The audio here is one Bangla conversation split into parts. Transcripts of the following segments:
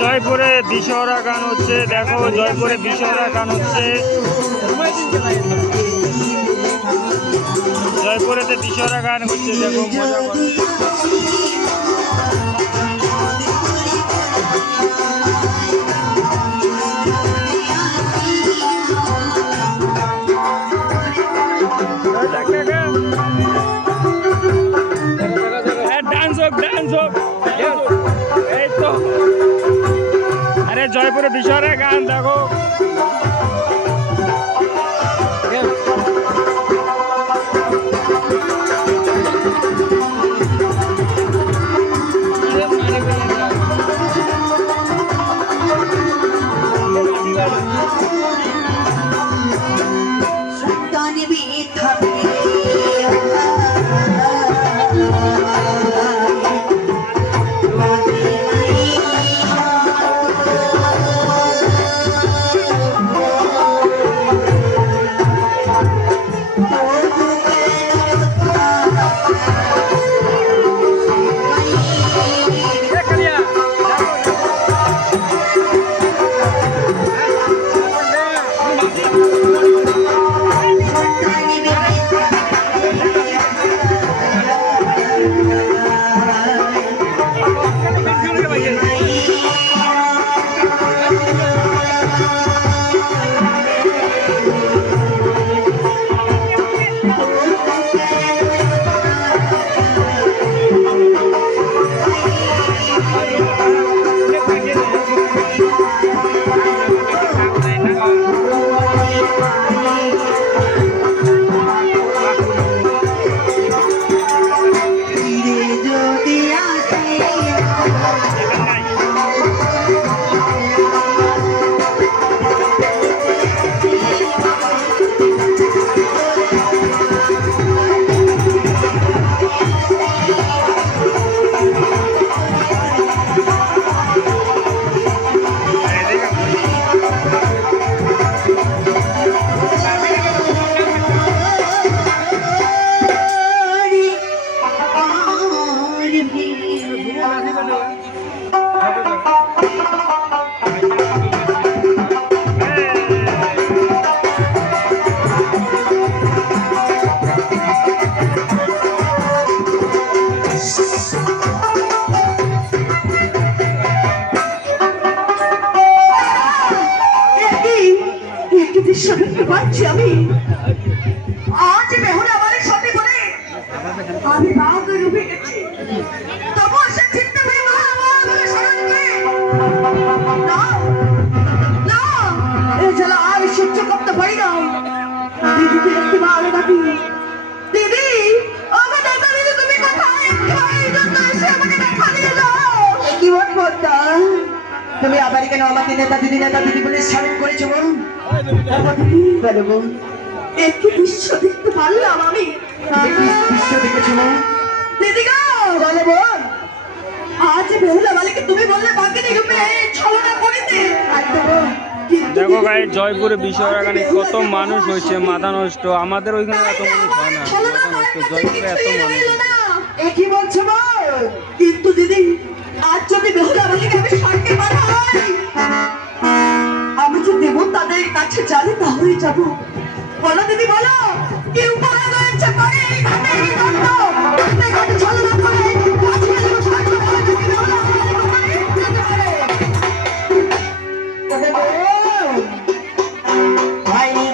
জয়পুরে বিশহরা গান হচ্ছে, দেখো জয়পুরে বিশহরা গান হচ্ছে, জয়পুরেতে বিশহরা গান হচ্ছে, দেখো মজা করে। ডান্স হোক, ডান্স হোক, এই তো। আরে জয়পুরে বিশহরা গান দেখো। আমি আজ বেহুলা বাড়ির সাথে বলে আমি বাউকে ডুবে গেছি, তবু সে চিন্তা করে না এই জ্বালা আর সহ্য করতে পারি না। দিদিকে একটু ভালো থাকি। দিদি, আমার দাদা দিদি, তুমি কোথায়? এসে আমাকে দেখা দিয়ে যাও। কি বলবো? তুমি আবার কেন আমাকে নেতা দিদি বলে স্মরণ করেছো? বলুন বলো, একটি দৃশ্য দেখতে পারলাম আমি। দৃশ্য দেখেছো দিদি গো? বলো বোন, আজ বেহুলা বালিকে তুমি বললে বাকিনি রূপে ছলনা করিতে। দেখো গাই জয়পুরে বিশহরা গানে কত মানুষ হয়েছে, মাথা নষ্ট। আমাদের ওইখানে এত মানুষ হয় না, মাথা নষ্ট। জয়পুরে এত মানুষ। কি বলছো বল? কিন্তু দিদি, আজ যদি বেহুলা বালিকে আমি স্বর্গে পাঠাই, আমি যে দেব তাদের কাছে জানি তাহলেই যাবো। বলো দিদি, বলো কি উপায় রয়েছে? করে এই ঘাটে এই দণ্ড এই ঘাটে ছলনা করে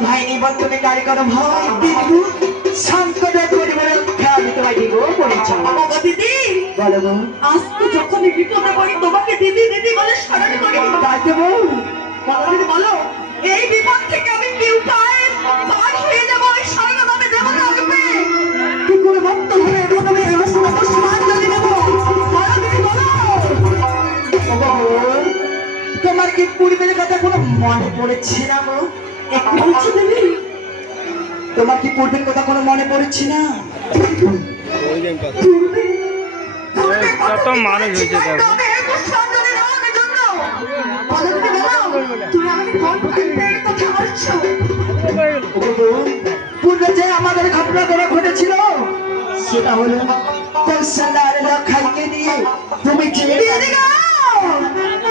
ভাইনি বর্তমানে কারি করো ভয়। দিদি সংকটের পরিবারের রক্ষা আমি তোমায় দিব বলেছ। দিদি বলো গো, আজকে যখন বিপদে পড়ি তোমাকে দিদি দিদি বলে স্মরণ করি। তাই দেব। দিদি বলো, এই বিপদ থেকে আমি কি উপায় পার হয়ে যাবো? ওই স্বর্গভাবে দেব না রূপে কি করে ভক্ত হয়ে প্রথমে অবস্থান করে দেবো? বলো দিদি, বলো। তোমার কি পূর্বের কথা কোনো মনে পড়েছে না গো? একটু বলছো দিদি, তোমার কি পূর্বের কথা কোনো মনে পড়েছে না? কত মানুষ হয়েছে দেখো। তুমি আমাকে আসো। পূর্বে যে আমাদের ঘটনা ঘটেছিল সেটা হলো কৌশল্যার লখাইকে নিয়ে তুমি যে